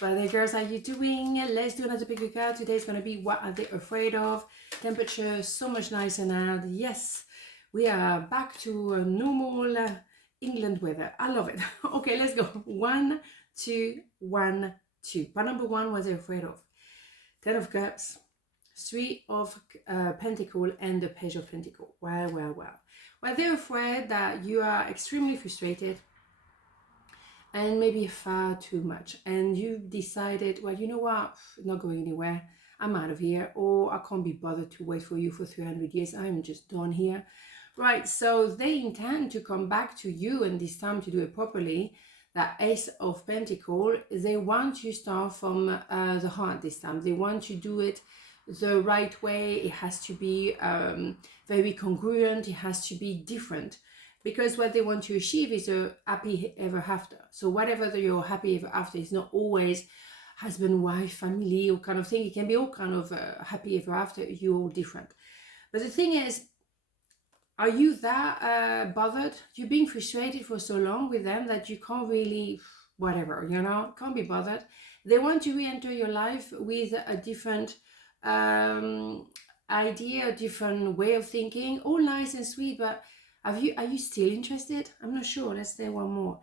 Well, there girls, how you doing? Let's do another pick card. Today's going to be what are they afraid of? Temperature so much nicer now. Yes, we are back to normal England weather. I love it. Okay, let's go. 1, 2, 1, 2. Part number 1, what they're afraid of. 10 of Cups, 3 of Pentacle, and the Page of Pentacle. Well. Well, they're afraid that you are extremely frustrated and maybe far too much, and you've decided, well, you know what, not going anywhere, I'm out of here, or I can't be bothered to wait for you for 300 years, I'm just done here, right? So they intend to come back to you, and this time to do it properly. That Ace of Pentacle, they want to start from the heart this time. They want to do it the right way. It has to be very congruent, it has to be different, because what they want to achieve is a happy ever after. So whatever your happy ever after is not always husband, wife, family, or kind of thing. It can be all kind of happy ever after. You're all different. But the thing is, are you that bothered? You're being frustrated for so long with them that you can't really, whatever, you know, can't be bothered. They want to re-enter your life with a different idea, a different way of thinking. All nice and sweet, but are you still interested? I'm not sure. Let's say one more.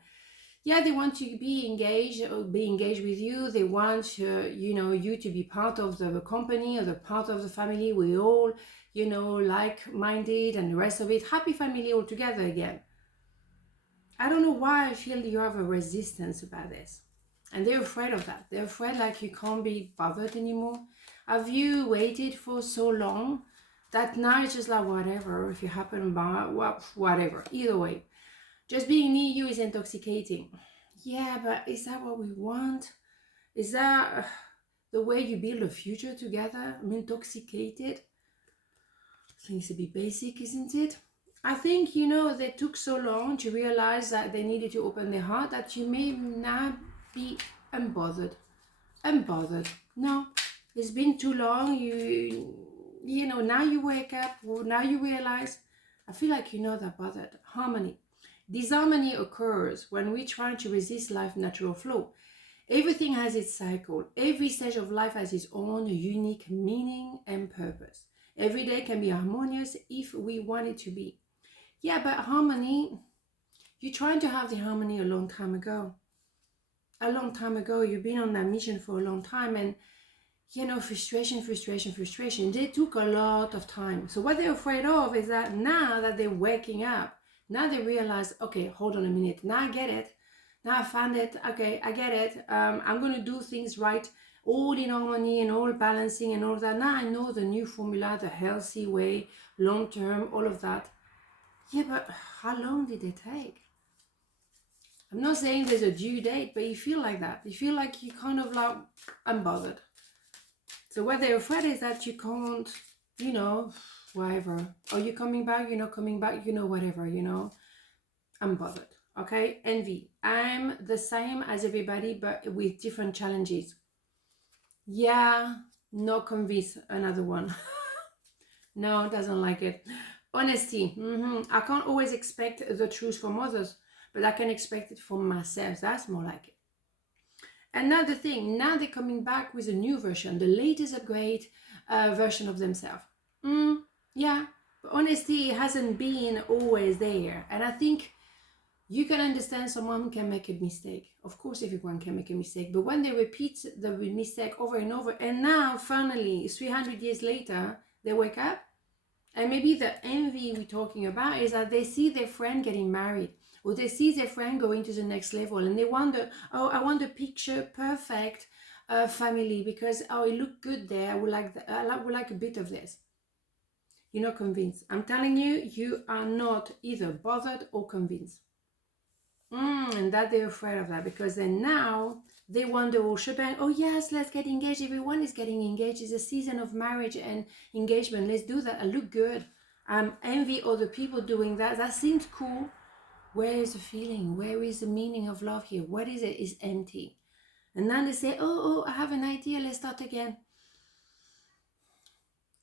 Yeah, they want to be engaged with you. They want you to be part of the company or the part of the family. We all, like-minded and the rest of it. Happy family all together again. I don't know why I feel you have a resistance about this. And they're afraid of that. They're afraid like you can't be bothered anymore. Have you waited for so long that now it's just like whatever, if you happen by, whatever, either way. Just being near you is intoxicating. Yeah, but is that what we want? Is that the way you build a future together? I'm intoxicated. Seems to be basic, isn't it? I think, they took so long to realize that they needed to open their heart that you may now be unbothered. No, it's been too long. Now you wake up, now you realize, I feel like that bothered. Harmony. Disharmony occurs when we try to resist life's natural flow. Everything has its cycle. Every stage of life has its own unique meaning and purpose. Every day can be harmonious if we want it to be. Yeah, but harmony, you're trying to have the harmony a long time ago. You've been on that mission for a long time, and frustration. They took a lot of time. So what they're afraid of is that now that they're waking up, now they realize, okay, hold on a minute. Now I get it. Now I found it. Okay, I get it. I'm going to do things right, all in harmony and all balancing and all that. Now I know the new formula, the healthy way, long term, all of that. Yeah, but how long did it take? I'm not saying there's a due date, but you feel like that. You feel like you kind of like unbothered. So what they're afraid is that you can't, whatever. Are you coming back? You're not coming back? Whatever, I'm bothered. Okay? Envy. I'm the same as everybody, but with different challenges. Yeah, not convinced. Another one. No, doesn't like it. Honesty. I can't always expect the truth from others, but I can expect it from myself. That's more like it. Another thing, now they're coming back with a new version, the latest upgrade version of themselves. Yeah, but honesty hasn't been always there. And I think you can understand someone can make a mistake. Of course, everyone can make a mistake. But when they repeat the mistake over and over, and now finally, 300 years later, they wake up. And maybe the envy we're talking about is that they see their friend getting married, or they see their friend going to the next level, and they wonder, oh, I want a picture perfect family because, oh, it looked good there. I would like a bit of this. You're not convinced. I'm telling you, you are not either bothered or convinced. And that they're afraid of that, because then now they want the whole shebang. Oh yes, let's get engaged. Everyone is getting engaged. It's a season of marriage and engagement. Let's do that. I look good. Envy other people doing that. That seems cool. Where is the feeling? Where is the meaning of love here? What is it? It's empty. And then they say, oh, I have an idea. Let's start again.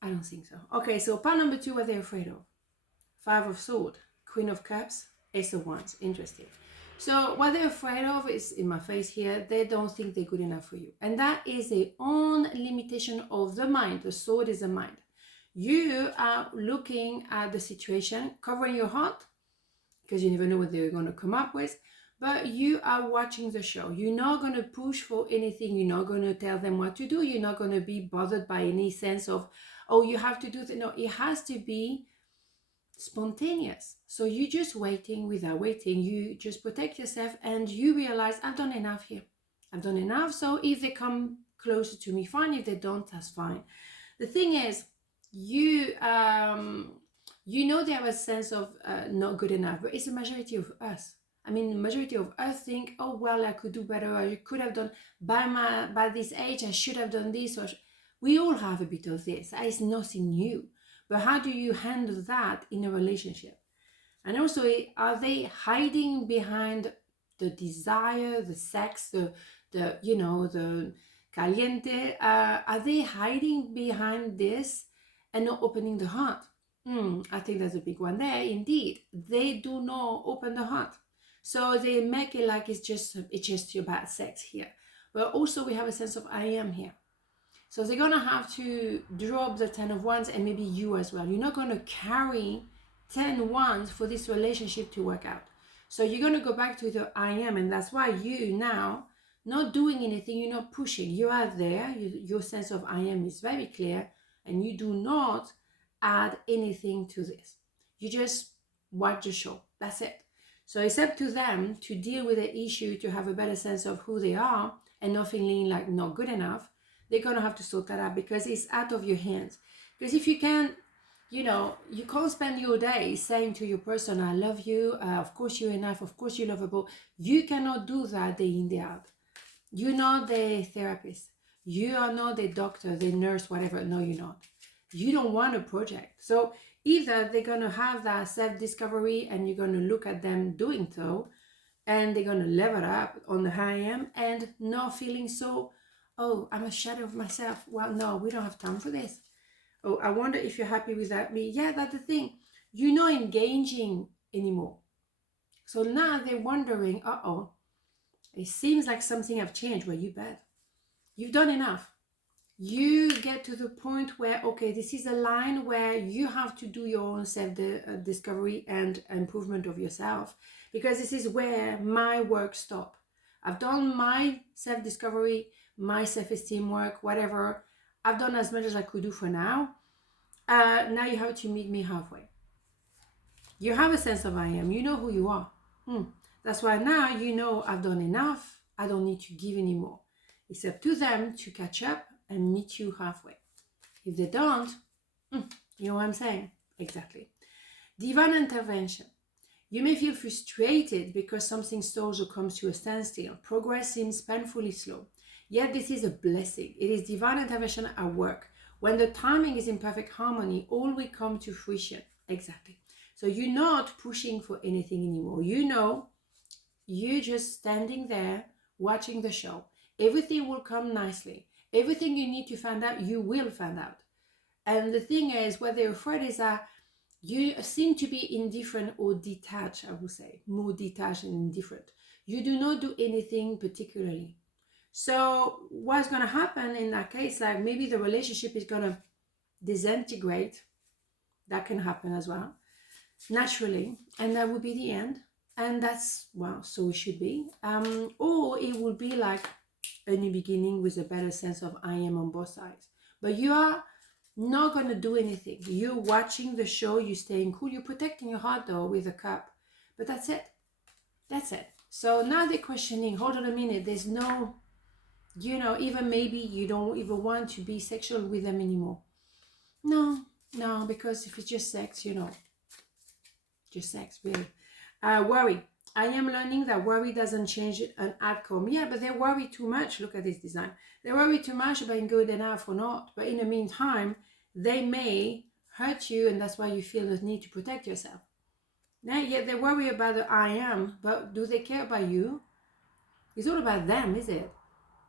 I don't think so. Okay, so part number 2, what they're afraid of. 5 of Swords, Queen of Cups, Ace of Wands. Interesting. So what they're afraid of is, in my face here, they don't think they're good enough for you. And that is the own limitation of the mind. The sword is the mind. You are looking at the situation, covering your heart, because you never know what they're going to come up with. But you are watching the show. You're not going to push for anything. You're not going to tell them what to do. You're not going to be bothered by any sense of, oh, you have to do that. No, it has to be spontaneous. So you're just waiting without waiting. You just protect yourself and you realize, I've done enough here. I've done enough. So if they come closer to me, fine. If they don't, that's fine. The thing is, you know, there was a sense of not good enough, but it's the majority of us. I mean, the majority of us think, oh, well, I could do better. I could have done by this age, I should have done this. Or we all have a bit of this. It's nothing new. But how do you handle that in a relationship? And also, are they hiding behind the desire, the sex, the you know, the caliente? Are they hiding behind this and not opening the heart? I think there's a big one there. Indeed, they do not open the heart. So they make it like it's just about sex here. But also we have a sense of I am here. So they're going to have to drop the 10 of wands and maybe you as well. You're not going to carry 10 wands for this relationship to work out. So you're going to go back to the I am. And that's why you now, not doing anything, you're not pushing. You are there. Your sense of I am is very clear. And you do not add anything to this. You just watch the show. That's it. So it's up to them to deal with the issue, to have a better sense of who they are and not feeling like not good enough. They're going to have to sort that out because it's out of your hands. Because if you can't, you can't spend your day saying to your person, I love you, of course you're enough, of course you're lovable. You cannot do that day in, day out. You're not the therapist. You are not the doctor, the nurse, whatever. No, you're not. You don't want a project. So either they're going to have that self-discovery and you're going to look at them doing so, and they're going to level up on the I am and not feeling so, oh, I'm a shadow of myself. Well, no, we don't have time for this. Oh, I wonder if you're happy without me. Yeah, that's the thing. You're not engaging anymore. So now they're wondering, uh-oh, it seems like something have changed. Well, you bet. You've done enough. You get to the point where, okay, this is a line where you have to do your own self-discovery and improvement of yourself, because this is where my work stops. I've done my self-discovery, my self-esteem work, whatever. I've done as much as I could do for now. Now you have to meet me halfway. You have a sense of I am. You know who you are. That's why now you know I've done enough. I don't need to give anymore. It's up to them to catch up and meet you halfway. If they don't, you know what I'm saying? Exactly. Divine intervention. You may feel frustrated because something stalls or comes to a standstill. Progress seems painfully slow. Yet this is a blessing. It is divine intervention at work. When the timing is in perfect harmony, all will come to fruition. Exactly. So you're not pushing for anything anymore. You know, you're just standing there watching the show. Everything will come nicely. Everything you need to find out, you will find out. And the thing is, what they're afraid is that you seem to be indifferent or detached, I would say. More detached and indifferent. You do not do anything particularly. So what's going to happen in that case, like maybe the relationship is going to disintegrate. That can happen as well, naturally. And that will be the end. And that's, well, so it should be. Or it will be like a new beginning with a better sense of I am on both sides. But you are not going to do anything. You're watching the show, you're staying cool, you're protecting your heart though with a cup. But that's it. That's it. So now they're questioning, hold on a minute, there's no, even maybe you don't even want to be sexual with them anymore. No, because if it's just sex, just sex, really. Worry. I am learning that worry doesn't change an outcome. Yeah, but they worry too much. Look at this design. They worry too much about being good enough or not. But in the meantime, they may hurt you, and that's why you feel the need to protect yourself. Now, yet they worry about the I am, but do they care about you? It's all about them, is it?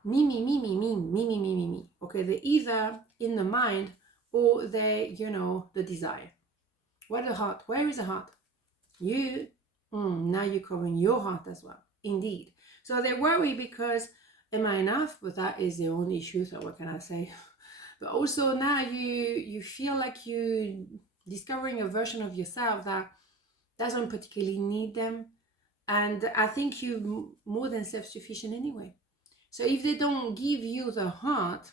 Me. Okay, they're either in the mind or they, the desire. What the heart? Where is the heart? You. Now you're covering your heart as well. indeed. So they worry because, am I enough? But that is the only issue, so what can I say? But also now you feel like you discovering a version of yourself that doesn't particularly need them. And I think you're more than self-sufficient anyway. So if they don't give you the heart,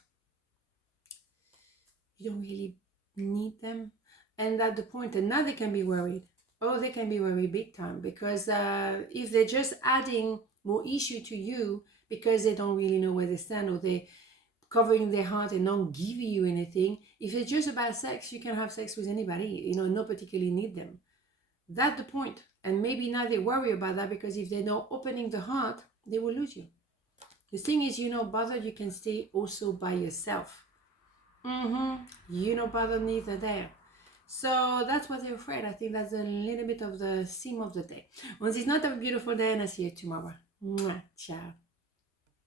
you don't really need them. And at the point, and now they can be worried. Oh, they can be worried big time, because if they're just adding more issue to you because they don't really know where they stand, or they covering their heart and not giving you anything. If it's just about sex, you can have sex with anybody, not particularly need them. That's the point. And maybe now they worry about that, because if they're not opening the heart, they will lose you. The thing is, bothered, you can stay also by yourself. Bothered neither there. So that's what they're afraid. I think that's a little bit of the theme of the day. Once it's not a beautiful day, and I'll see you tomorrow. Mwah. Ciao.